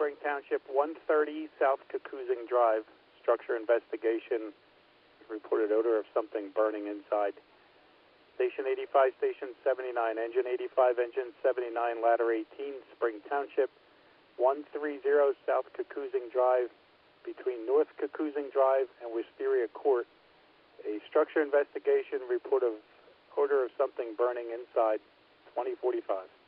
Spring Township, 130 South Cuckoozing Drive. Structure investigation. Reported odor of something burning inside. Station 85, Station 79, Engine 85, Engine 79, Ladder 18, Spring Township, 130 South Cuckoozing Drive, between North Cuckoozing Drive and Wisteria Court. A structure investigation, report of odor of something burning inside, 2045.